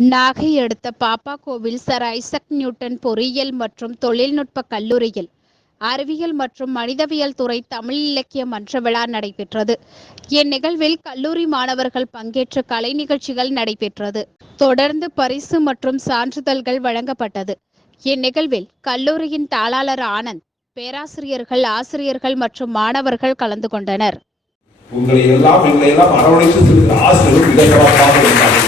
நாகை அடுத்த பாப்பா கோவில் சர் ஐசக் நியூட்டன் பொறியியல் மற்றும் தொழில்நுட்ப கல்லூரியில் அறிவியல் மற்றும் மனிதவியல் துறை தமிழ் இலக்கிய மன்ற விழா நடைபெற்றது. இந்நிகழ்வில் கல்லூரி மாணவர்கள் பங்கேற்ற கலை நிகழ்ச்சிகள் நடைபெற்றது. தொடர்ந்து பரிசு மற்றும் சான்றிதழ்கள் வழங்கப்பட்டது. இந்நிகழ்வில் கல்லூரியின் தாளாளர் ஆனந்த் பேராசிரியர்கள் ஆசிரியர்கள் மற்றும் மாணவர்கள் கலந்து கொண்டனர். உங்களை எல்லாம் எங்களை எல்லாம் அரவணைத்து செல்கிற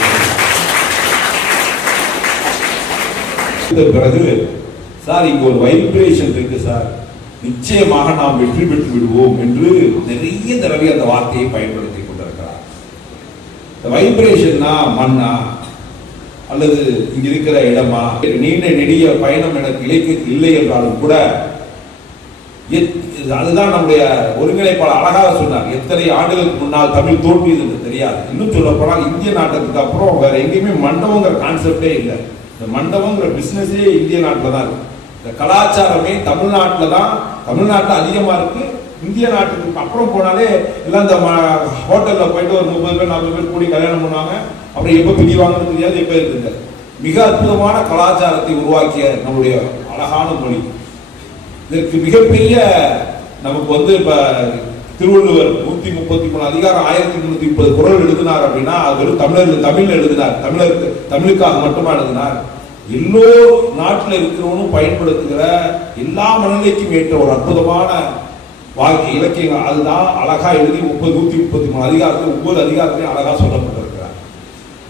பிறகு சார் இங்க ஒரு வைப்ரேஷன் இருக்கு சார். நிச்சயமாக நாம் வெற்றி பெற்று விடுவோம் என்று நிறைய தடவை அந்த வார்த்தையை பயன்படுத்தி கொண்டிருக்கிறார். இந்த வைப்ரேஷன்னா மண்ணா? அல்லது இங்க இருக்கிற இடமா? நீண்ட நெடிய பயணம் எனக்கு இலைக்கு இல்லை என்றாலும் கூட எத்- அதுதான் நம்முடைய ஒருங்கிணைப்பாளர் அழகாக சொன்னார். எத்தனை ஆண்டுகளுக்கு முன்னால் தமிழ் தோன்றியது என்று தெரியாது. இன்னும் சொல்ல போனால் இந்திய நாட்டுக்கு அப்புறம் வேற எங்கேயுமே மண்டபங்கிற கான்செப்டே இல்லை. இந்த மண்டபங்கிற பிஸ்னஸே இந்திய நாட்டில் தான் இருக்கு. இந்த கலாச்சாரமே தமிழ்நாட்டில் தான் தமிழ்நாட்டில் அதிகமாக இருக்கு. இந்திய நாட்டுக்கு அப்புறம் போனாலே எல்லாம் இந்த ஹோட்டலில் போயிட்டு ஒரு முப்பது பேர் நாற்பது பேர் கூடி கல்யாணம் பண்ணுவாங்க. அப்புறம் எப்போ பிரிவாங்கன்னு தெரியாது எப்போ இருக்குங்க மிக அற்புதமான கலாச்சாரத்தை உருவாக்கிய நம்முடைய அழகான மொழி. இதற்கு மிகப்பெரிய நமக்கு வந்து இப்போ திருவள்ளுவர் நூத்தி முப்பத்தி மூணு அதிகாரம் ஆயிரத்தி முன்னூத்தி முப்பது குரல் எழுதினார் அப்படின்னா அவர் தமிழர் தமிழ்ல எழுதினார். தமிழருக்கு தமிழுக்காக மட்டுமா எழுதினார்? எல்லோ நாட்டில் இருக்கிறவனும் பயன்படுத்துகிற எல்லா மனநிலைக்கும் ஏற்ற ஒரு அற்புதமான வாக்கிய இலக்கியங்கள். அதுதான் அழகா எழுதி முப்பது நூத்தி முப்பத்தி மூணு அதிகாரத்தில் ஒவ்வொரு அதிகாரத்திலையும் அழகா சொல்லப்பட்டிருக்கிறார்.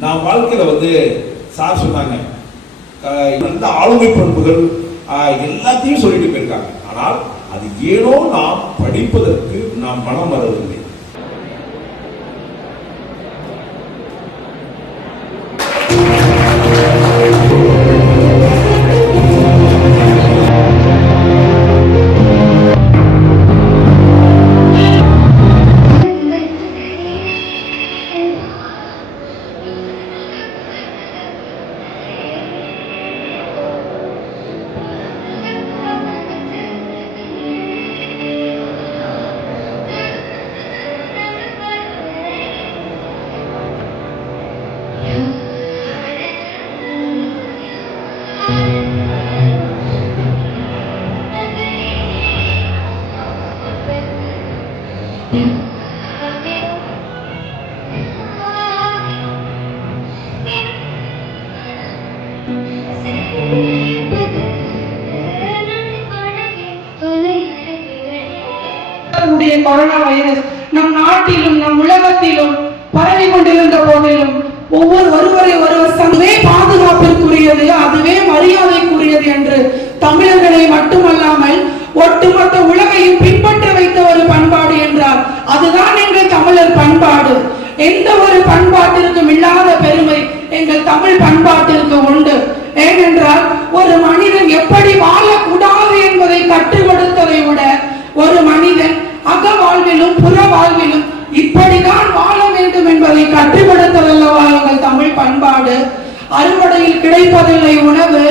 நான் வாழ்க்கையில வந்து சார் சொன்னாங்க நல்ல ஆளுமை பண்புகள் எல்லாத்தையும் சொல்லிட்டு போயிருக்காங்க. ஆனால் அது ஏனோ நாம் படிப்பதற்கு நாம் மனம் வரவில்லை கொரோனா வைரஸ் நம் நாட்டிலும் நம் உலகத்தில் எங்கள் தமிழ் பண்பாட்டிற்கு உண்டு. ஏனென்றால் ஒரு மனிதன் எப்படி வாழக்கூடாது என்பதை கற்றுக் கொடுத்ததை விட ஒரு மனிதன் அக வாழ்விலும் புற வாழ்விலும் இப்படிதான் வாழ வேண்டும் என்பதை கற்றுக் கொடுத்ததல்லவா எங்கள் தமிழ் பண்பாடு? அறுவடையில் கிடைப்பதில்லை உணவு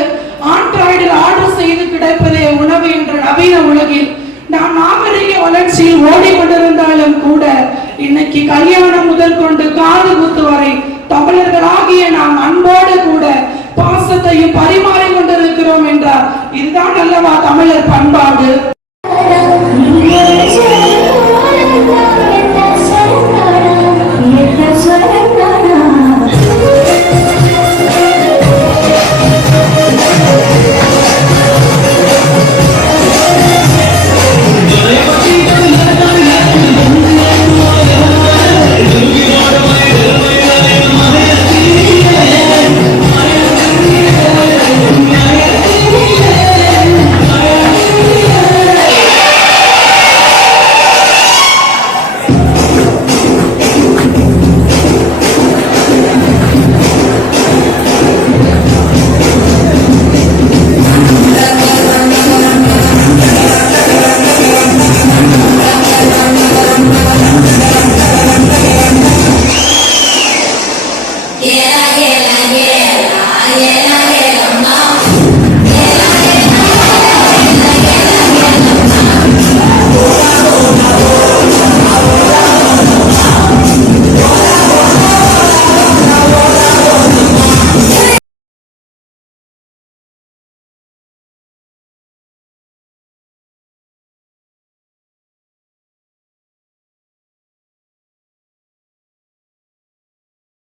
ஆண்ட்ராய்டில் ஆர்டர் செய்து கிடைப்பதே உணவு என்ற நவீன உலகில் நாம் நாகரிக வளர்ச்சியில் ஓடிக்கொண்டிருந்தாலும் கூட இன்னைக்கு கல்யாணம் முதல் கொண்டு காது குத்து வரை தமிழர்களாகிய நாம் அன்போடு கூட பாசத்தையும் பரிமாறிக்கொண்டிருக்கிறோம் என்றார். இதுதான் அல்லவா தமிழர் பண்பாடு?